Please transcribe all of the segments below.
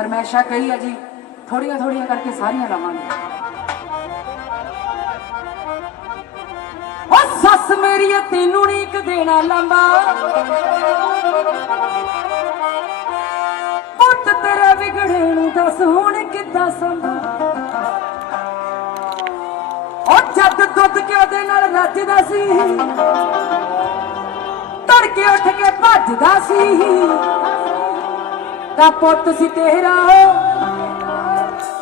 ਫਰਮੈਸ਼ਾ ਕਹੀ ਆ ਜੀ ਥੋੜੀਆਂ ਥੋੜੀਆਂ ਕਰਕੇ ਸਾਰੀਆਂ ਲਾਵਾਂਗੇ। ਉਹ ਸੱਸ ਮੇਰੀ ਆ, ਤੈਨੂੰ ਨਹੀਂ ਇੱਕ ਦੇਣਾ ਲੰਬਾ। ਪੁੱਤ ਤੇਰਾ ਵਿਗੜੇ ਨੂੰ ਦੱਸ ਹੁਣ ਕਿੱਦਾਂ ਸੰਭਾ? ਉਹ ਜਦ ਦੁੱਧ ਕੇ ਉਹਦੇ ਨਾਲ ਰੱਜਦਾ ਸੀ? ਤੜਕੇ ਉੱਠ ਕੇ ਭੱਜਦਾ ਸੀ। ਤਾਂ ਪੁੱਤ ਸੀ ਤੇਰਾ।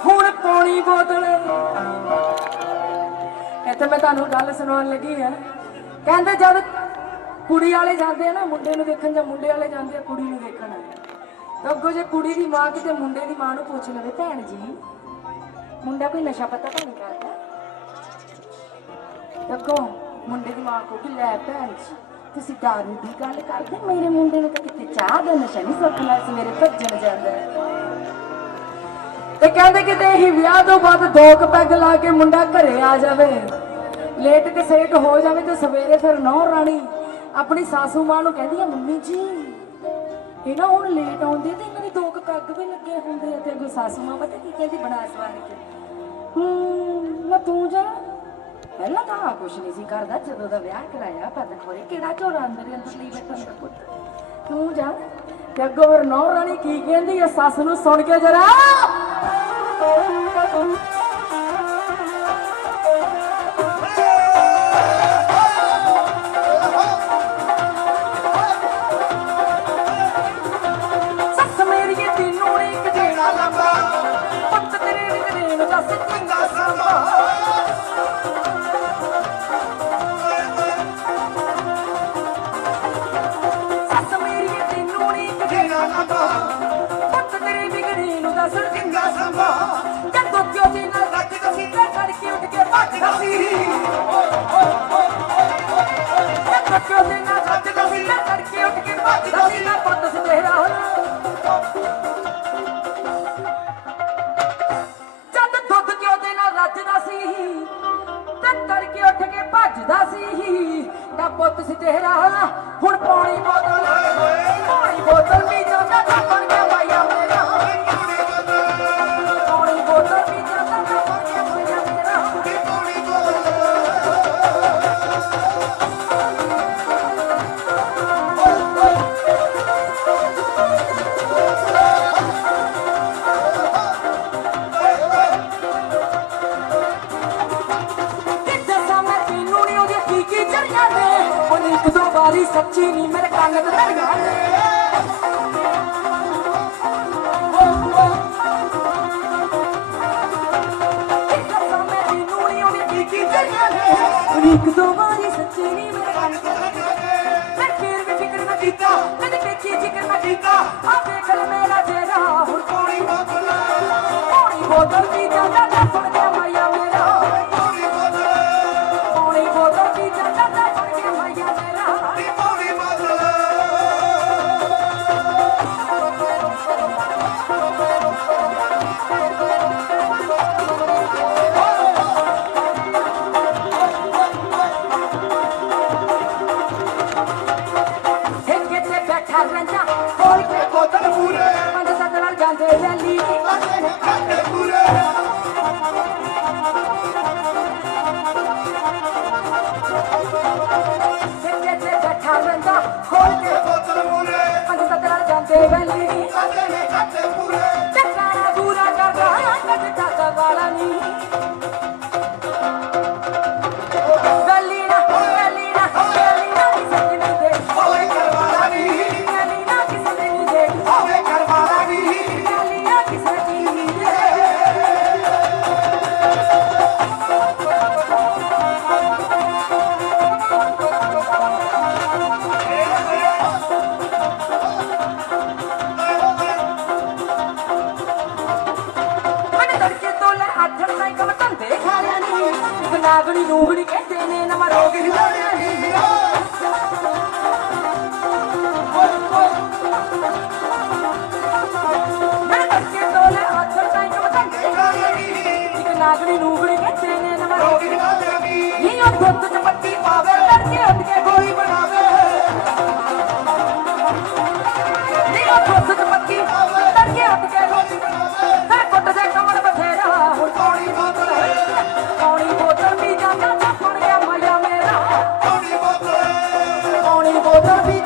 ਹੁਣ ਪੌਣੀ ਬੋਤਲ। ਇੱਥੇ ਮੈਂ ਤੁਹਾਨੂੰ ਗੱਲ ਸੁਣਾਉਣ ਲੱਗੀ ਆ। ਕਹਿੰਦੇ ਜਦ ਕੁੜੀ ਵਾਲੇ ਜਾਂਦੇ ਆ ਨਾ, ਮੁੰਡੇ ਨੂੰ ਦੇਖਣ ਜਾਂ ਮੁੰਡੇ ਵਾਲੇ ਜਾਂਦੇ ਆ, ਕੁੜੀ ਨੂੰ ਦੇਖਣ। ਤਾਂ ਅੱਗੋਂ ਜੇ ਕੁੜੀ ਦੀ ਮਾਂ ਕਿਤੇ ਮੁੰਡੇ ਦੀ ਮਾਂ ਨੂੰ ਪੁੱਛ ਲਵੇ, ਭੈਣ ਜੀ, ਮੁੰਡਾ ਕੋਈ ਨਸ਼ਾ ਪਤਾ ਤਾਂ ਨਹੀਂ ਕਰਦਾ? ਅੱਗੋਂ ਮੁੰਡੇ ਦੀ ਮਾਂ ਕੋ ਕਿ ਲੈ ਭੈਣ ਜੀ ਤੁਸੀਂ ਦਾਰੂ ਦੀ ਗੱਲ ਕਰਦੇ ਮੇਰੇ ਮੁੰਡੇ ਨੂੰ ਤਾਂ ਕਿਤੇ ਚਾਹ ਦਾ ਨਸ਼ਾ ਨਹੀਂ ਸੁੱਕਣਾ ਸਵੇਰੇ ਭੱਜਣ ਜਾਂਦਾ ਤੇ ਕਹਿੰਦੇ ਕਿਤੇ ਹੀ ਵਿਆਹ ਤੋਂ ਬਾਅਦ ਦੋ ਕੁ ਪੈਗ ਲਾ ਕੇ ਮੁੰਡਾ ਘਰੇ ਆ ਜਾਵੇ। ਲੇਟ ਕੇ ਸੇਟ ਹੋ ਜਾਵੇ ਤੇ ਸਵੇਰੇ ਫਿਰ ਨੌ ਰਾਣੀ ਆਪਣੀ ਸਾਸੂ ਮਾਂ ਨੂੰ ਕਹਿੰਦੀ ਆ, ਮੰਮੀ ਜੀ, ਇਹ ਨਾ ਹੁਣ ਲੇਟ ਆਉਂਦੇ ਤੇ ਇਹਨਾਂ ਦੇ ਦੋ ਕੁ ਪੈਗ ਵੀ ਲੱਗੇ ਹੁੰਦੇ ਆ ਤੇ ਅੱਗੋਂ ਸਾਸੂ ਮਾਂ ਪਤਾ ਕੀ ਕਹਿੰਦੀ ਬਣਾ ਸਵਾਰ ਕੇ? ਹੂੰ ਨਾ ਤੂੰ ਜਾ। ਪਹਿਲਾਂ ਤਾਂ ਆਹ ਕੁਛ ਨਹੀਂ ਸੀ ਕਰਦਾ ਜਦੋਂ ਦਾ ਵਿਆਹ ਕਰਾਇਆ ਪਤਾ ਖੋਰੇ ਕਿਹੜਾ ਝੋਲਾ ਅੰਦਰ ਹੀ ਅੰਦਰ ਲਈ ਬੈਠਾ ਮੇਰਾ ਪੁੱਤ ਤੂੰ ਜਾ ਤੇ ਅੱਗੋਂ ਫਿਰ ਨੌ ਰਾਣੀ ਕੀ ਕਹਿੰਦੀ ਆ ਸੱਸ ਨੂੰ ਸੁਣ ਕੇ ਜਰਾ ਵਿਗੜੇ ਸੰਭਾ ਜਦੋਂ ਕਿਉਂ ਨਾਲ ਰੱਜਦਾ ਸੀ ਤੇ ਕਰਕੇ ਉੱਠ ਕੇ ਭੱਜਦਾ ਸੀ ਜਦੋਂ ਕਿਉਂ ਨਾਲ ਰੱਜਦਾ ਸੀ ਤੇ ਕਰਕੇ ਉੱਠ ਕੇ ਭੱਜਦਾ ਸੀ ਨਾ ਪੁੱਤ ਸੀ ਜਦ ਦੁੱਧ ਘਿਓ ਦੇ ਨਾਲ ਰੱਜਦਾ ਸੀ ਤੇ ਤੜਕੇ ਉੱਠ ਕੇ ਭੱਜਦਾ ਸੀ ਨਾ ਪੁੱਤ ਸੀ ਤੇਰਾ ਹੁਣ ਪਾਣੀ ਬੋਤਲ ਪਾਣੀ ਬੋਤਲ ਪੀ ਜਾਂਦਾ ਤਾਂ ਬਣ ਸੱਚੀ ਨਹੀਂ ਮੇਰੇ ਕੰਨ ਤੇ ਧਰੀਆਂ ਨੇ ਕਿੱਥੇ ਸਾਹਮਣੇ ਤੈਨੂੰ ਨਹੀਂ ਉਹਦੀ ਕੀ ਕੀ ਚੜੀਆਂ ਨੇ ਉਹਨੇ ਇੱਕ ਦੋ ਵਾਰੀ ਸੱਚੀ ਨਹੀਂ ਮੇਰੇ ਕੰਨ ਤੇ ਧਰੀਆਂ ਨੇ ਮੈਂ ਫੇਰ ਵੀ ਫਿਕਰ ਨਾ ਕੀਤਾ ਕਦੇ ਪਿੱਛੇ ਜ਼ਿਕਰ ਨਾ ਕੀਤਾ। ਆ ਦੇਖ ਲੈ ਮੇਰਾ ਚਿਹਰਾ, ਹੁਣ ਪੌੜੀ ਬੋਤਲ ਪੌੜੀ ਬੋਤਲ ਪੀ ਨਹੀਂ ਨਾਗਣੀ ਨੂਗਣੀ ਕਹਿੰਦੇ ਨੇ ਨਵਾਂ ਰੋਗ ਹੀ ਲਾਉਣਿਆ ਨਹੀਂ ਮਨ ਤੜਕੇ ਤੋਂ ਲੈ ਆਠਣ ਨਾਗਣੀ ਨੂਗਣੀ ਕਹਿੰਦੇ ਨੇ ਨਵਾਂ ਰੋਗ ਹੀ ਲਾਉਣਿਆ ਨਹੀਂ ਉਹ ਦੁੱਧ ਉਹਦਾ ਵੀ